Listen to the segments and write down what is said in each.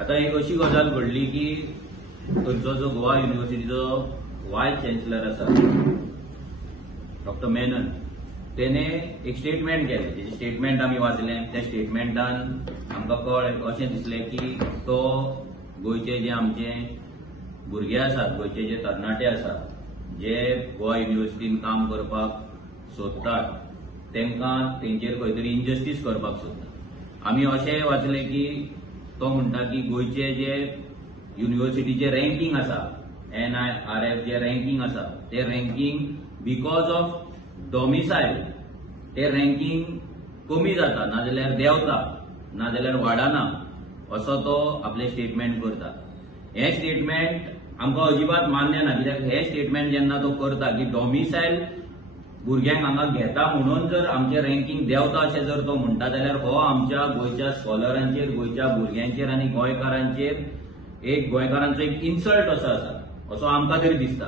आता एक अशी गजाल घडली की थंयचो जो गोवा युनिव्हर्सिटीचो वायस चॅन्सलर आसा डॉक्टर मेनन तेने एक स्टेटमेंट केलें. तेजें स्टेटमेंट आमी वाचलें. त्या स्टेटमेंटान आमकां अशें दिसलें की तो गोंयचे जे आमचे भुरगे आसात, गोंयचे जे तरणाटे आसात जे गोवा युनिव्हर्सिटीन काम करपाक सोदतात तांकां तेंचेर खंय तरी इनजस्टीस करपाक सोदता. आमी अशें वाचलें की तो म्हणटा की गोंयचे जे युनिव्हर्सिटीचे रँकींग आसा NIRF जे रँकींग आसा ते रँकींग बिकॉज ऑफ डॉमिसायल ते रँकींग कमी जाता, नाजाल्यार देंवता, नाजाल्यार वाडना असो तो आपले स्टेटमेंट करता. हे स्टेटमेंट आमकां अजिबात मान्य ना. कित्याक हे स्टेटमेंट जेन्ना तो करता की डॉमिसायल भुरग्यांक हांगा घेता म्हणून जर आमचे रँकींग देंवता अशें जर तो म्हणटा जाल्यार हो आमच्या गोंयच्या स्कॉलरांचेर, गोंयच्या भुरग्यांचेर आनी गोंयकारांचेर गोंयकारांचो एक इन्सल्ट असो आसा असो आमकां तरी दिसता.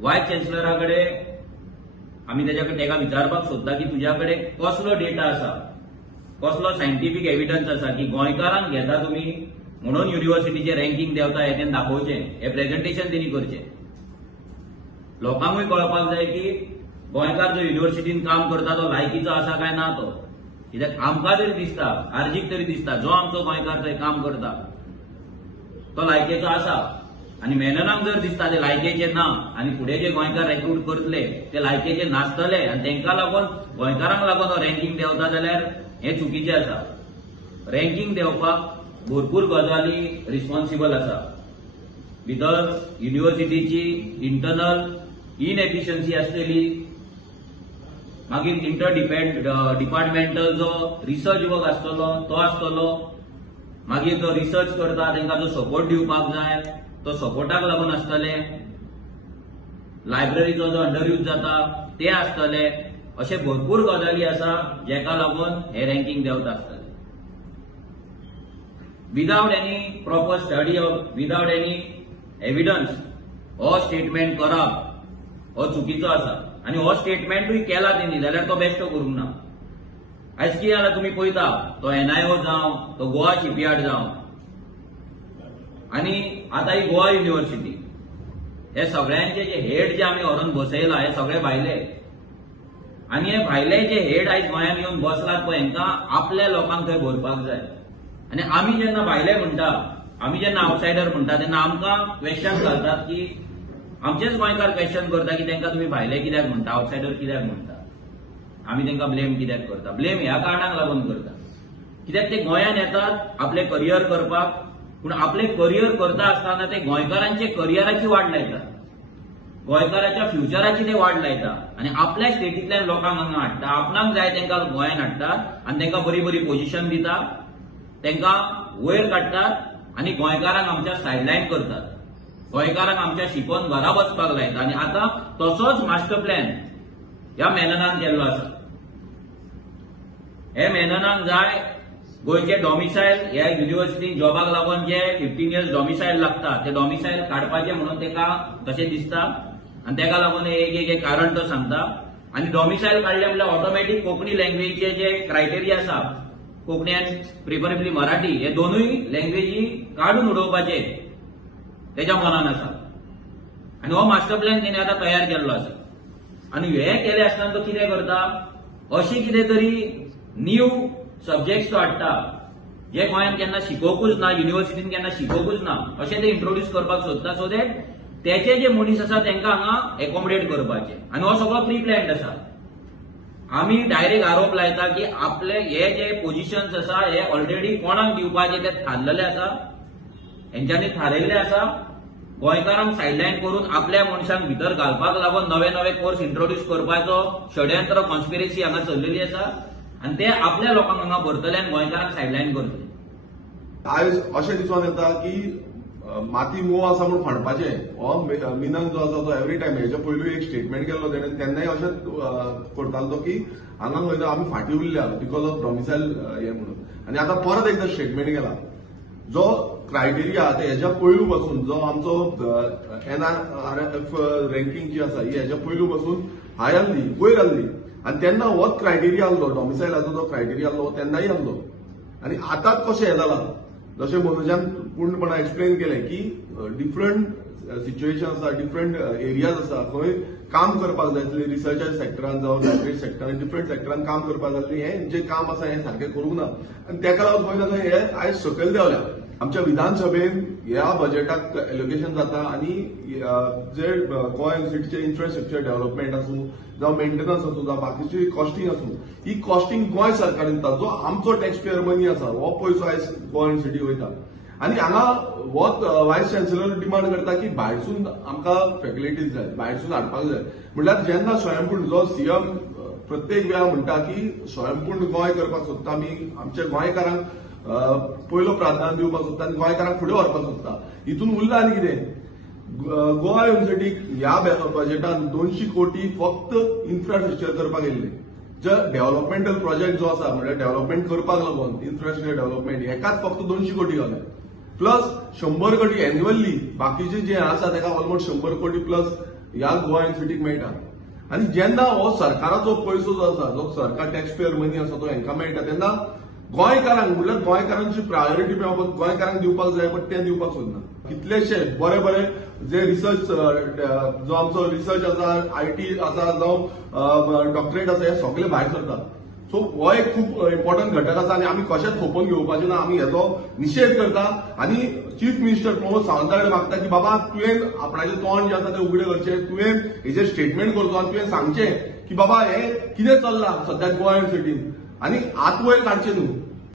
वायस चॅन्सलरा कडेन आमी तेका विचारपाक सोदता की तुज्या कडेन कसलो डेटा आसा, कसलो सायंटिफीक एविडन्स आसा की गोंयकारांक घेता तुमी म्हणून युनिव्हर्सिटीचे रँकींग देंवता हे तेणें दाखोवचें. हे प्रेझेंटेशन तेणी करचें. लोकांकूय कळपाक जाय की गोंयकार जो युनिव्हर्सिटीन काम करता तो लायकीचो आसा काय ना तो. कित्याक आमकां तरी दिसता, आर्जीक तरी दिसता जो आमचो गोंयकार थंय काम करता तो लायकेचो आसा आनी मेननाक जर दिसता ते लायकेचे ना आनी फुडें जे गोंयकार रिक्रूट करतले ते लायकेचे नासतले आनी तांकां लागून गोंयकारांक लागून हो रँकींग देंवता जाल्यार हें चुकीचें आसा. रँकींग देंवपाक भरपूर गजाली रिस्पॉन्सिबल आसा. भितर युनिव्हर्सिटीची इंटरनल इनएफिशियन्सी आसतली, मागीर डिपार्टमेंटल जो रिसर्च वर्क आसतलो तो आसतलो, मागीर जो रिसर्च करता तांकां जो सपोर्ट दिवपाक जाय तो सपोर्टाक लागून आसतले, लायब्ररीचो जो अंडर यूज जाता ते आसतले. अशे भरपूर गजाली आसा जेका लागून हे रँकींग देंवता आसतले. Without any proper study without any evidence हो स्टेटमेंट करप हो चुकीचो आसा. आनी हो स्टेटमेंटूय केला तेणी जाल्यार तो बेश्टो करूंक ना. आयज कितें जाल्यार तुमी पळयता तो NIO जावं तो गोवा शिपयार्ड जावं आनी आतां ही गोवा युनिव्हर्सिटी हे सगळ्यांचे जे हेड जे आमी व्हरून बसयला हे सगळे भायले. आनी हे भायले जे हेड आयज गोंयांत येवन बसलात पळय हांकां आपल्या लोकांक थंय भरपाक जाय. आनी आमी जेन्ना भायले म्हणटा, आमी जेन्ना आउटसायडर म्हणटा तेन्ना आमकां क्वेश्चन घालतात की आमचेच गोंयकार क्वेश्चन करता की तांकां तुमी भायले कित्याक म्हणटा, आउटसायडर कित्याक म्हणटा, आमी तांकां ब्लेम कित्याक करता. ब्लेम ह्या कारणाक लागून करता कित्याक ते गोंयांत येतात आपले करियर करपाक, पूण आपले करियर करता आसतना ते गोंयकारांचे करियराची वाट लायतात, गोंयकाराच्या फ्युचराची ते वाट लायतात आनी आपल्या स्टेटींतल्यान लोकांक हांगा हाडटा, आपणाक जाय तांकां गोंयांत हाडटात आनी तांकां बरी बरी पोझिशन दितात, तांकां वयर काडटात आनी गोंयकारांक आमच्या सायडलायन करतात, गोंयकारांक आमच्या शिकोवन घरा बसपाक लायतात. आनी आतां तसोच मास्टर प्लॅन ह्या मेननान केल्लो आसा. हे मेननाक जाय गोंयचे डॉमिसायल ह्या युनिव्हर्सिटीन जॉबाक लागून जे 15 years डॉमिसायल लागता ते डॉमिसायल काडपाचें म्हणून ताका तशें दिसता आनी ताका लागून एक कारण तो सांगता. आनी डॉमिसायल काडलें म्हणल्यार ऑटोमॅटीक कोंकणी लँग्वेजीचे जे क्रायटेरिया आसा, कोंकणी आनी प्रिफरेबली मराठी हे दोनूय लँग्वेजी काडून उडोवपाचे तेच्या मनान आसा. आनी हो मास्टर प्लॅन तेणे आतां तयार केल्लो आसा. आनी हे केले आसतना तो कितें करता, अशी कितें तरी न्यू सब्जेक्ट्स तो हाडटा जे गोंयांत केन्ना शिकोवंकूच ना, युनिव्हर्सिटीन केन्ना शिकोवंकूच ना अशें ते इंट्रोड्यूस करपाक सोदता सो दॅट तेचे जे मनीस आसा तांकां हांगा एकोमोडेट करपाचे. आनी हो सगळो प्री प्लॅन्ड आसा. आमी डायरेक्ट आरोप लायता की आपले हे जे पोझिशन्स आसा हे ऑलरेडी कोणाक दिवपाचे ते थारलेले आसा, हेंच्यांनी थारयल्ले आसा. गोंयकारांक सायडलायन करून आपल्या मनशांक भितर घालपाक लागून नवे नवे कोर्स इंट्रोड्यूस करपाचो षडयंत्र कॉन्स्पिरसी हांगा चल्लेली आसा आनी ते आपल्या लोकांक हांगा भरतले आनी गोंयकारांक सायडलायन करतले. आयज अशें दिसून येता की माती मोव आसा म्हूण खणपाचें हो मिनन जो आसा तो एवरी टायम हेच्या पयलू एक स्टेटमेंट केल्लो तेणें तेन्नाय अशेंच करतालो तो की हांगा खंय आमी फाटीं उरल्या बिकॉज ऑफ डॉमिसायल हे म्हणून. आनी आतां परत एकदा स्टेटमेंट केला जो क्रायटेरिया ते हेच्या पयलू पासून जो आमचो NIRF रँकींग जी आसा ही हेच्या पयलू पासून हाय आहली, वयर आहली आनी तेन्ना होच क्रायटेरिया आहलो, डॉमिसायलाचो जो क्रायटेरिया आहलो तेन्नाय आहलो. आनी आतांच कशें हें जालां जशें मनोजान पूर्णपणान एक्सप्लेन केलें की डिफरंट सिच्युएशन आसा, डिफरंट एरियाज आसा, खंय काम करपाक जाय आसलें रिसर्चाच्या सेक्टरान जावं लायब्ररी सेक्टरान, डिफरंट सेक्टरान काम करपाक जाय आसलें, हें जें काम आसा हें सारकें करूंक ना आनी तेका लागून खंय ना खंय हें आयज सकयल देंवल्या. आमच्या विधानसभेन ह्या बजेटाक एलोकेशन जाता आनी जे गोंय युनिव्हर्सिटीचे इन्फ्रास्ट्रक्चर डेव्हलपमेंट आसूं जावं मेंटेनन्स आसूं जावं बाकीची कॉस्टिंग आसूं, ही कॉस्टिंग गोंय सरकार दिता. जो आमचो टॅक्स पेयर मनी आसा हो पयसो आयज गोंय युनिव्हर्सिटीक वयता आनी हांगा होच व्हायस चॅन्सलर डिमांड करता की भायरसून आमकां फॅसिलिटीज जाय, भायरसून हाडपाक जाय. म्हणल्यार जेन्ना स्वयंपूर्ण जो सीएम प्रत्येक वेळा म्हणटा की स्वयंपूर्ण गोंय करपाक सोदता आमी, आमच्या गोंयकारांक पयलो प्राधान्य दिवपाक सोदता आनी गोंयकारांक फुडें व्हरपाक सोदता. हितून उरला आनी कितें? गोवा युनिव्हर्सिटीक ह्या बजेटान 200 कोटी फक्त इन्फ्रास्ट्रक्चर करपाक येयल्ले. जे डेव्हलपमेंटल प्रोजेक्ट जो आसा म्हणजे डेव्हलपमेंट करपाक लागून इन्फ्रास्ट्रक्चर डेव्हलपमेंट हेकाच फक्त 200 कोटी घाले. प्लस 100 कोटी एन्युअली बाकीचे जे आसा ताका ऑलमोस्ट 100 कोटी प्लस ह्या गोवा युनिव्हर्सिटीक मेळटा. आनी जेन्ना हो सरकाराचो पयसो जो आसा, जो सरकार टॅक्स पेयर मनी आसा तो हांकां मेळटा तेन्ना गोंयकारांक म्हणल्यार गोंयकारांची प्रायोरिटी गोंयकारांक दिवपाक जाय बट ते दिवपाक सोदना. कितलेशे बरे बरे जे रिसर्च जो आमचो रिसर्च आसा, आयटी आसा जावं डॉक्टरेट आसा, हे सगळे भायर सरतात. सो हो एक खूप इम्पॉर्टंट घटक आसा आनी आमी कशेंच खोपून घेवपाचे ना. आमी हेचो निशेध करता आनी चीफ मिनिस्टर प्रमोद सावंता कडेन मागता की बाबा तुवें आपणाचें तोंड जें आसा तें उगडें करचें, तुवें हेजेर स्टेटमेंट करचो आनी तुवें सांगचें की बाबा हें कितें चल्लां सद्या गोवा युनिव्हर्सिटीन आनी आत वयर काडचें न्हू.